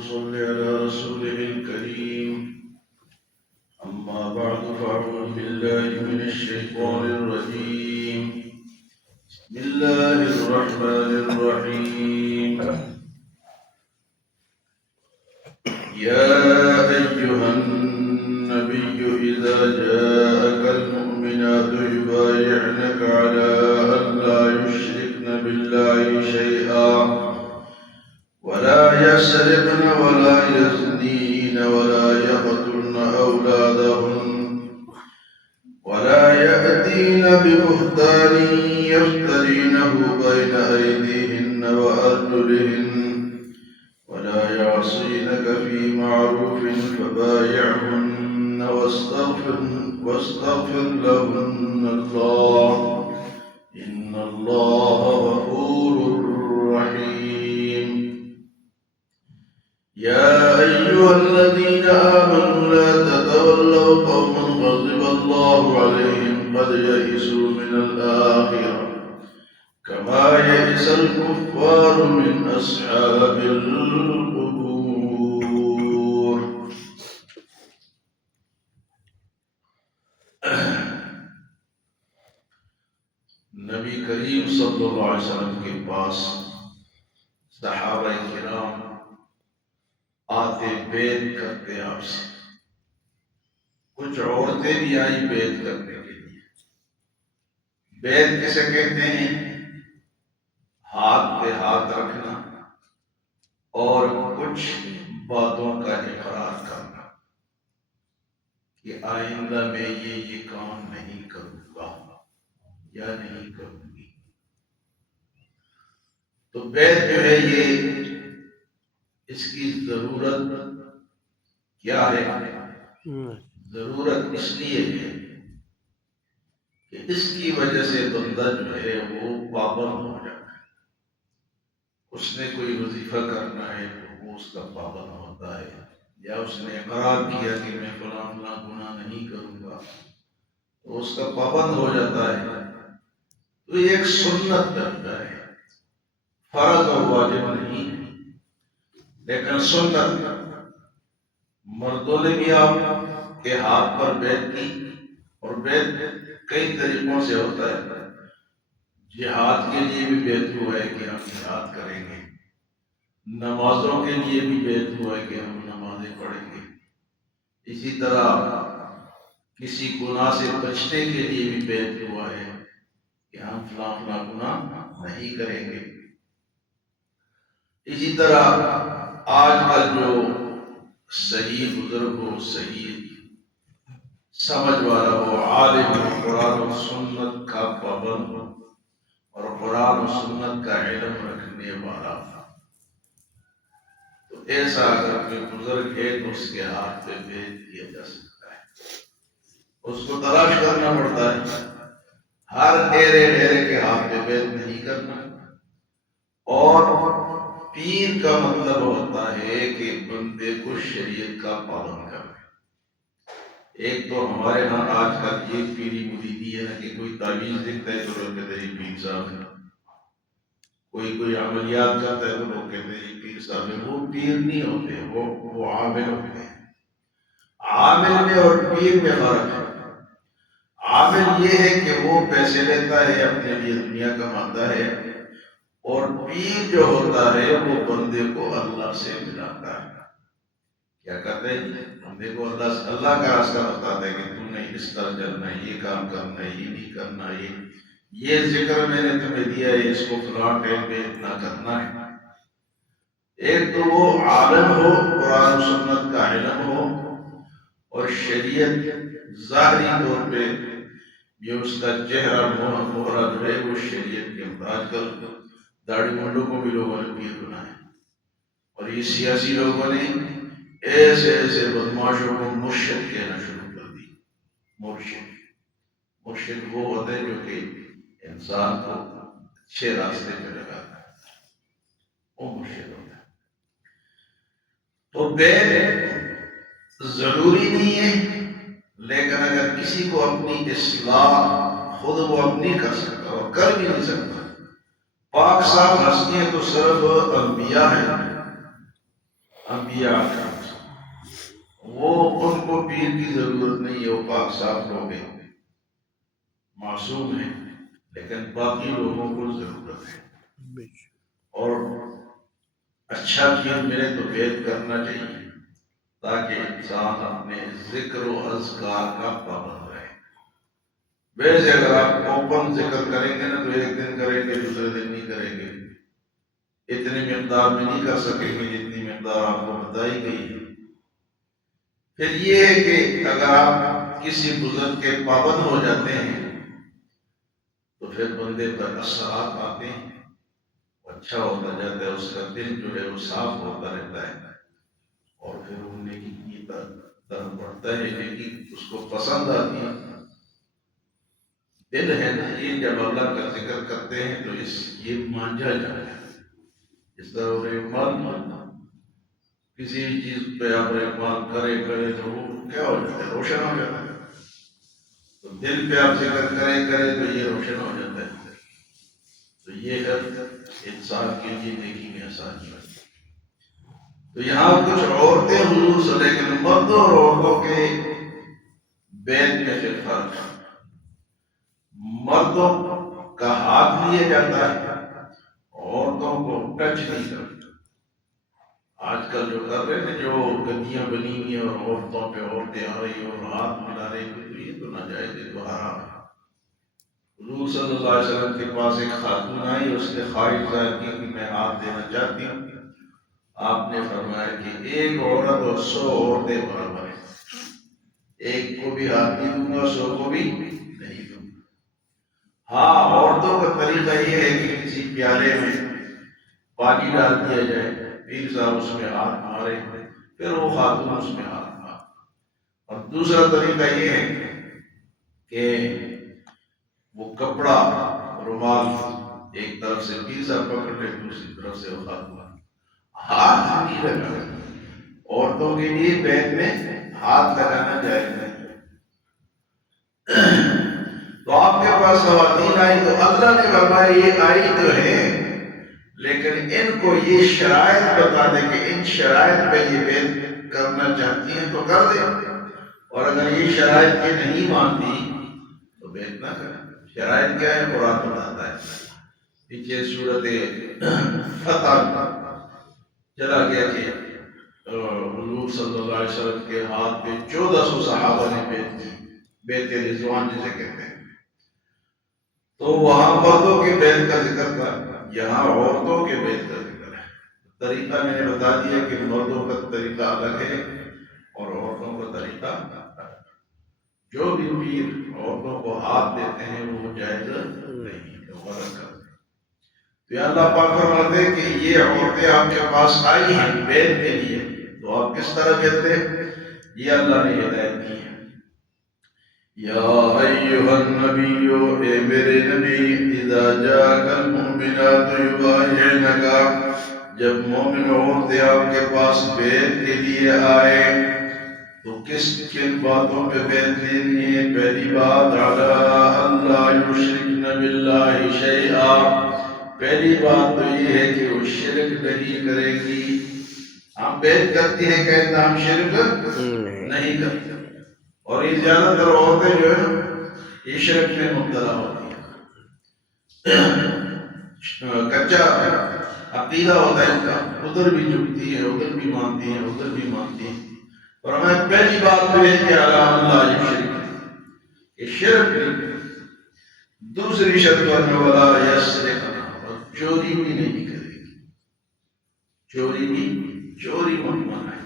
صل على رسوله الكريم. أما بعد فأعوذ بالله من الشيطان الرجيم. بسم الله الرحمن الرحيم. يا أيها النبي إذا جاءك المؤمنات يبايعنك على أن لا يشركن بالله شيئا ولا يسرقن ولا يزنين ولا يقتلن أولادهن ولا يأتين ببهتان يفترينه بين أيديهن وأرجلهن ولا يعصينك في معروف فبايعهن واستغفر لهن الله إن الله غفور رحيم. يا أيها الذين آمنوا لا تتولوا قوما غضب الله عليهم قد يئسوا من الآخرة كما يئس الكفار من أصحاب القبور. نبی کریم صلی اللہ علیہ وسلم کے پاس صحابہ کرام آتے بیعت کرتے آپ سے. کچھ عورتیں بھی آئی بیعت کرنے کے لیے. بیعت کسے کہتے ہیں؟ ہاتھ پہ ہاتھ رکھنا اور کچھ باتوں کا اقرار کرنا کہ آئندہ میں یہ کام نہیں کروں گا یا نہیں کروں گی. تو بیعت جو ہے یہ اس کی ضرورت کیا ہے؟ ضرورت اس لیے ہے کہ اس کی وجہ سے بندہ جو ہے وہ پابند ہو جاتا ہے. اس نے کوئی وظیفہ کرنا ہے تو وہ اس کا پابند ہوتا ہے، یا اس نے اقرار کیا کہ میں فلاں فلاں گناہ نہیں کروں گا تو اس کا پابند ہو جاتا ہے. تو یہ ایک سنت بنتا ہے، فرض اور واجب نہیں ہے لیکن سنت. مردوں نے بھی آپ کے ہاتھ پر بیعت کی، اور بیعت کئی طریقوں سے ہوتا ہے. جہاد کے لیے بھی بیعت ہوا ہے کہ ہم جہاد کریں گے، نمازوں کے لیے بھی بیعت ہوا ہے کہ ہم نمازیں پڑھیں گے. اسی طرح کسی گناہ سے بچنے کے لیے بھی بیعت ہوا ہے کہ ہم فلاں فلاں گناہ نہیں کریں گے. اسی طرح آج کل جو صحیح بزرگ ہو، صحیح سمجھ والا ہو، عالم ہو، قرآن و سنت کا پابند ہو اور قرآن و سنت کا علم رکھنے والا ہو، تو ایسا اگر کوئی بزرگ ہے تو اس کے ہاتھ پہ بیعت کیا جا سکتا ہے. اس کو تلاش کرنا پڑتا ہے. ہر ڈیرے کے ہاتھ پہ بیعت نہیں کرنا. اور پیر کا مطلب ہوتا ہے کہ بندے کو شریعت کا پابند کرنا. ایک تو ہمارے ہاں آج کل یہ پیری مریدی ہے کہ کوئی تعویذ لکھتا ہے تو لوگ کہتے ہیں یہ پیر صاحب ہے، کوئی عملیات کرتا ہے تو لوگ کہتے ہیں یہ پیر صاحب ہے. وہ پیر نہیں ہوتے، وہ عامل ہوتے ہیں. عامل میں اور پیر میں فرق ہے. عامل یہ ہے کہ وہ پیسے لیتا ہے، اپنے لیے دنیا کماتا ہے، اور پیر جو ہوتا ہے وہ بندے کو اللہ سے ملاتا ہے. کیا کرتے ہیں؟ بندے کو اللہ کا راستہ بتاتا ہے کہ تم نے اس طرح چلنا ہے، یہ کام کرنا ہے، یہ نہیں کرنا ہے، یہ ذکر میں نے تمہیں دیا ہے، اس کو فلاں ٹائم پہ اتنا کرنا ہے. ایک تو وہ عالم ہو، قرآن و سنت کا علم ہو، اور شریعت ظاہری طور پہ یہ اس کا چہرہ مہرہ جو ہے وہ شریعت کے مطابق. کر داڑھی منڈوں کو بھی لوگوں نے پیر بنایا، اور یہ سیاسی لوگوں نے ایسے ایسے بدماشوں کو مرشد کہنا شروع کر دی. مرشد وہ ہوتا ہے جو کہ انسان کو اچھے راستے پہ لگاتا ہے، وہ مرشد ہوتا ہے. تو بیعت ضروری نہیں ہے، لیکن اگر کسی کو اپنی اصلاح خود وہ اپنی کر سکتا اور کر بھی نہیں سکتا. پاک صاف ہستیاں تو صرف انبیاء ہیں. انبیاء کا وہ ان کو پیر کی ضرورت نہیں ہے، وہ پاک صاف لوگ ہیں، معصوم ہیں، لیکن باقی لوگوں کو ضرورت ہے۔ اور اچھا پیر ملے تو بیعت کرنا چاہیے تاکہ انسان اپنے ذکر و اذکار کا پابند رہے۔ ویسے اگر آپ اوپن ذکر کریں گے نا تو ایک دن کریں گے، دوسرے دن نہیں کریں گے، اتنی مقدار میں نہیں کر سکیں گے جتنی مقدار آپ کو بتائی گئی ہے۔ پھر یہ ہے کہ اگر آپ کسی بزرگ کے پابند ہو جاتے ہیں تو پھر بندے پر اثرات آتے ہیں، اچھا ہوتا جاتا ہے، اس کا دل جو ہے وہ صاف ہوتا رہتا ہے، اور پھر وہ نیکی کی طرف بڑھتا ہے، نیکی اس کو پسند آتی ہے۔ دل ہے نا یہ، جب اللہ کا ذکر کرتے ہیں تو یہ مانجا جاتا ہے، اس طرح ریمال کسی چیز پہ آپ ریمال کرے تو وہ کیا ہو جاتا ہے، روشن ہو جاتا ہے۔ تو دل پہ آپ ذکر کرے تو یہ روشن ہو جاتا ہے، تو یہ ہے انسان کے لیے نیکی میں آسانی ہے۔ تو یہاں کچھ عورتیں حضور صلی اللہ علیہ وسلم، مردوں اور عورتوں کے بیت میں پھر فرق ہے۔ مردوں کا ہاتھ لیا جاتا ہے، عورتوں کو ٹچ نہیں کرتا۔ آج کل جو کر رہے ہیں جو گدیاں بنی ہوئی ہیں اور عورتوں پہ عورتیں آ رہی ہیں اور ہاتھ ملا رہی ہیں، تو یہ تو ناجائز ہے، تو حرام ہے۔ حضور صلی اللہ علیہ وسلم کے پاس ایک خاتون آئی، اس نے خواہش ظاہر کی کہ میں ہاتھ دینا چاہتی ہوں۔ آپ نے فرمایا کہ ایک عورت اور 100 عورتیں برابر ہیں، ایک کو بھی ہاتھ نہیں دوں گا، 100 کو بھی نہیں دوں گا۔ ہاں، عورتوں کا طریقہ یہ ہے کہ کسی پیالے میں پانی ڈال دیا جائے، پیر صاحب اس میں ہاتھ مارے، پھر وہ خاتون اس میں ہاتھ مارے۔ اور دوسرا طریقہ یہ ہے کہ وہ کپڑا رومال ایک طرف سے پیر صاحب پکڑ لے، دوسری طرف سے وہ خاتون ہاتھ نہیں لگانا۔ عورتوں کے لیے بیت میں ہاتھ لگانا جائز نہیں۔ تو آپ کے پاس خواتین آئی تو اللہ نے فرمایا یہ آئی تو ہے، لیکن ان کو یہ شرائط بتا دے کہ ان شرائط پہ یہ بیت کرنا چاہتی ہیں تو کر دیں، اور اگر یہ شرائط کے نہیں مانتی تو بیت نہ کریں۔ شرائط کیا ہے؟ قرآن بتاتا ہے۔ پیچھے صورت فتح چلا گیا کہ حضور صلی اللہ علیہ وسلم کے ہاتھ پہ 1400 صحابہ نے بیت کی، بیت رضوان جسے کہتے ہیں۔ تو وہاں مردوں کے بیت کا ذکر تھا، یہاں عورتوں کے بیت کا ذکر ہے۔ طریقہ میں نے بتا دیا کہ مردوں کا طریقہ الگ ہے اور عورتوں کا طریقہ الگ ہے۔ جو بھی پیر عورتوں کو ہاتھ دیتے ہیں وہ جائز نہیں، غلط کرتے ہیں۔ تو اللہ پاک فرماتے ہیں کہ یہ عورتیں آپ کے پاس آئی ہیں بیت کے لیے، تو آپ کس طرح بیت لیں؟ یہ اللہ نے ہدایت دی ہے۔ یا ایھا النبی، اے میرے نبی، اذا جاءک المؤمنات یبایعنک، جب مومن عورتیں آپ کے پاس بیت کے لیے آئے تو کن باتوں پہ بیت لینی ہے؟ پہلی بات علی اللہ یشرکن باللہ شیئا، پہلی بات تو یہ ہے کہ وہ شرک نہیں کرے گی۔ ہم بیت کرتی ہیں کہ ہم شرک نہیں کرتے، اور یہ زیادہ تر عورتیں جو ہے یہ شرک میں مبتلا ہوتی ہیں۔ کچا عقیدہ ہوتا ہے ان کا، ادھر بھی جھکتی ہے، ادھر بھی مانتی ہیں، ادھر بھی مانتی ہیں۔ اور ہمیں پہلی بات تو ہے کہ علی اللہ یشرک، کہ شرک نہیں۔ دوسری شرط ولا یسرق، چوری بھی نہیں کرے گی، چوری ممنوع ہے۔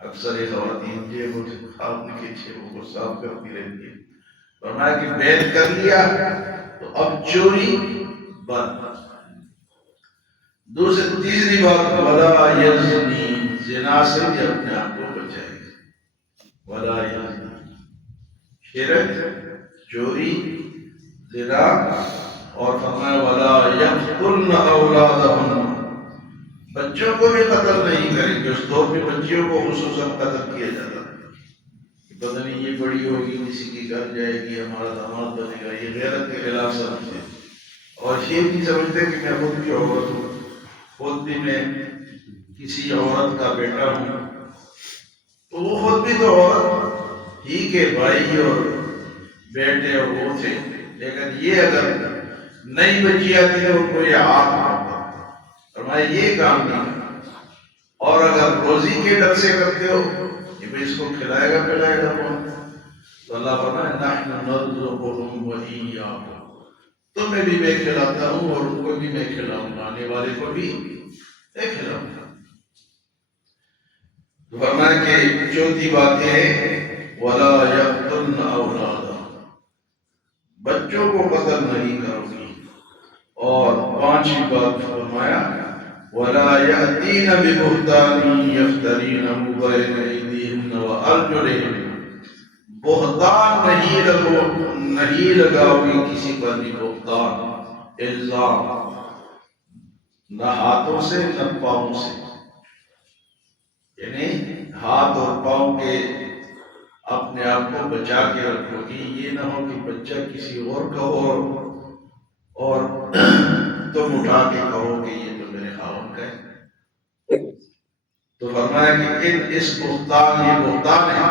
اکثر یہ خواتین جیبوں سے خواب کے جیبوں کو صاف کرتی رہتی ہے۔ فرمایا کہ بیت کر لیا تو اب چوری بند۔ تیسری بات ولا یزنی، زنا سے بھی اپنے آپ کو بچائے گا۔ ولا یزنی، شرک، چوری، زنا، اور فرمایا ولا یقتلن اولادہن، بچوں کو بھی قتل نہیں کریں گے۔ اس دور میں بچیوں کو خصوصاً قتل کیا جاتا ہے، پتہ نہیں یہ بڑی ہوگی کسی کی گھر جائے گی، ہمارا داماد بنے گا، یہ غیرت کے خلاف سمجھتے ہیں، اور یہ نہیں سمجھتے کہ میں خود بھی عورت ہوں، خود بھی میں کسی عورت کا بیٹا ہوں تو وہ خود بھی تو عورت ہی کے بھائی اور بیٹے اور وہ تھے، لیکن یہ اگر نئی بچی آتی ہے ان کو یہ آپ فرمایا یہ کام نہیں کرنا۔ اور اگر روزی کے ڈر سے کرتے ہو کہ بھئی اس کو کھلائے گا پلائے گا کون، تو اللہ فرمایا نحن نرزقهم وإياكم، تمہیں بھی میں کھلاتا ہوں اور ان کو بھی میں کھلاؤں گا، آنے والے کو بھی میں کھلاؤں گا۔ تو فرمایا کہ چوتھی بات ہے وَلَا يَقْتُلْنَ أَوْلَادَهُمْ، بچوں کو قتل نہیں کرو گی۔ اور پانچویں بات فرمایا وَلَا يَأْتِينَ بِبُهْتَانٍ يَفْتَرِينَهُ بَيْنَ أَيْدِيهِنَّ وَأَرْجُلِهِنَّ، بہتان نہیں لگاؤ گی کسی پر بھی، بہتان الزام، نہ ہاتھوں سے نہ پاؤں سے، یعنی ہاتھ اور پاؤں کے اپنے آپ کو بچا کے رکھو گی، یہ نہ ہو کہ بچہ کسی اور کا ہو اور تم اٹھا کے کہو کہ یہ تو میرے خاوند کا ہے۔ تو فرمایا کہ اس بہتان، یہ بہتان ہے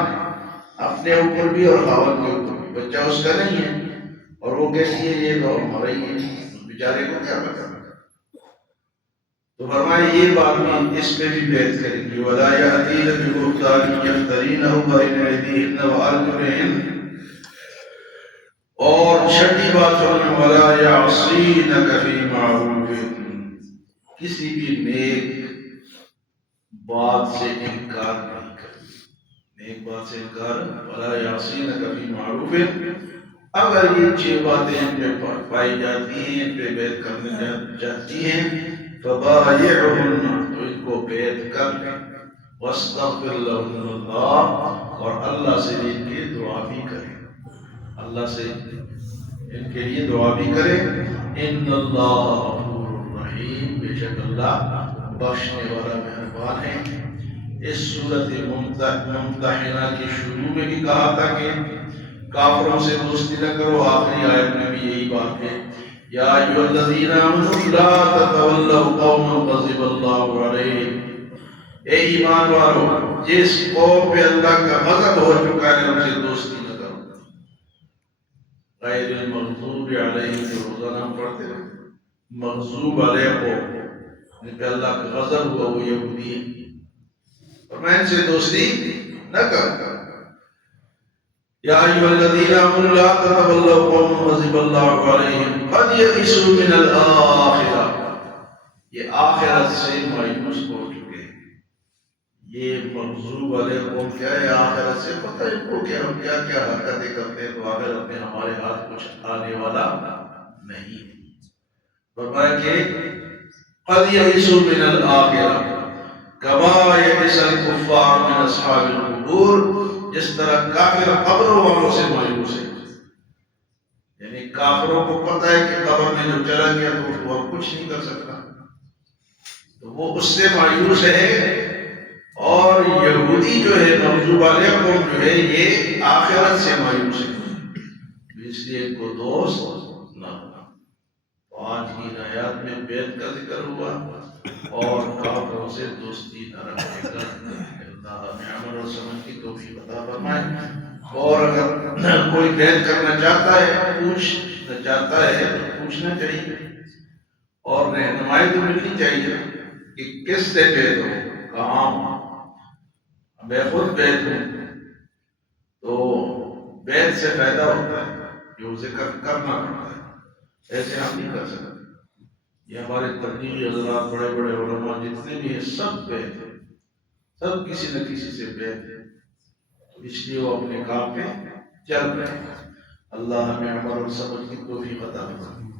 اپنے اوپر بھی اور خاوند کے اوپر بھی، بچہ اس کا نہیں ہے اور وہ کہتی ہے یہ تو ہمارا ہی ہے، بیچارے کو کیا پتا۔ تو فرمایا یہ بات بھی اس میں بھی بیعت کریں گی وَلَا يَأْتِينَ بِبُهْتَانٍ يَفْتَرِينَهُ بَيْنَ أَيْدِيهِنَّ وَأَرْجُلِهِنَّ، اور چھٹی بات فرمایا وَلَا يَعْصِينَكَ فِي مَعْرُوفٍ، کسی بھی نیک بات سے انکار نہیں کرنا، نیک بات سے انکار، وَلَا يَعْصِينَكَ فِي مَعْرُوفٍ، اگر یہ چھ باتیں ان پہ پائی جاتی ہیں، ان پہ بیعت کرنے چاہتی ہیں فَبَايِعْهُنَّ، تو ان کو بیعت کر لیں، وَاسْتَغْفِرْ لَهُنَّ اللَّهُ، اور اللہ سے ان کے دعا بھی کریں، اللہ سے ان کے لیے دعا بھی کریں، ان اللہ غفور رحیم، بے شک اللہ بخشنے والا مہربان ہے۔ اس صورت ممتحنہ کی شروع میں بھی کہا تھا کہ کافروں سے دوستی نہ کرو، آخری آیت میں بھی یہی بات ہے یا ایھا الذین آمنوا لا تتولوا قوما غضب اللہ علیہم، اے ایمان والو جس قوم پہ اللہ کا غضب ہو چکا ہے ان سے دوستی نہ کرو، غیر المغضوب علیہم، جو روزانہ ہم پڑھتے ہیں مغضوب علیہ قوم، جن پہ اللہ کا غضب ہوا وہ یہودی ہے، اور میں ان سے دوستی نہ کروں۔ یا ایھا الذین آمنوا لا تتولوا قوما غضب اللہ علیہم قد یئسوا من الآخرہ، یہ آخرت سے مایوس ہو چکے ہیں۔ یہ مغضوب علیہ قوم کیا ہے؟ آخرت سے پتہ ہے ان کو کہ ہم کیا کیا حرکتیں کرتے ہیں، تو آخرت میں ہمارے ہاتھ کچھ آنے والا نہیں۔ فرمایا کہ قد یئسوا من الآخرہ کما یئس الکفار من اصحاب القبور، جس طرح کافر قبروں والوں سے مایوس ہے، یعنی کافروں کو پتہ ہے کہ قبر میں جو چلا گیا تو وہ کچھ نہیں کر سکتا، تو وہ اس سے مایوس ہے۔ اور یہودی جو ہے مغضوب علیہ قوم جو ہے یہ آخرت سے مایوس ہے، اس لیے ان کو دوست نہ ہونا۔ تو آج کی آیات میں بیعت کا ذکر ہوا اور کافروں سے دوستی نہ رکھنے کا، اللہ ہمیں عمل اور سمجھ کی توفیق عطا فرمائے۔ اور اگر کوئی بیعت کرنا چاہتا ہے، پوچھنا چاہتا ہے تو پوچھنا چاہیے اور رہنمائی تو ملنی چاہیے کہ کس سے بیعت ہو، کہاں ہو۔ میں خود بیعت ہوں تو بیعت سے فائدہ ہوتا ہے کہ اسے کرنا پڑتا ہے، ایسے ہم نہیں کر سکتے۔ یہ ہمارے تبلیغی حضرات، بڑے بڑے علماء جتنے بھی ہیں سب بیعت ہیں، سب کسی نہ کسی سے بیعت ہے، تو اس لیے وہ اپنے کام پہ چل رہے ہیں۔ اللہ ہمیں عمل اور سمجھ کی توفیق عطا فرمائے۔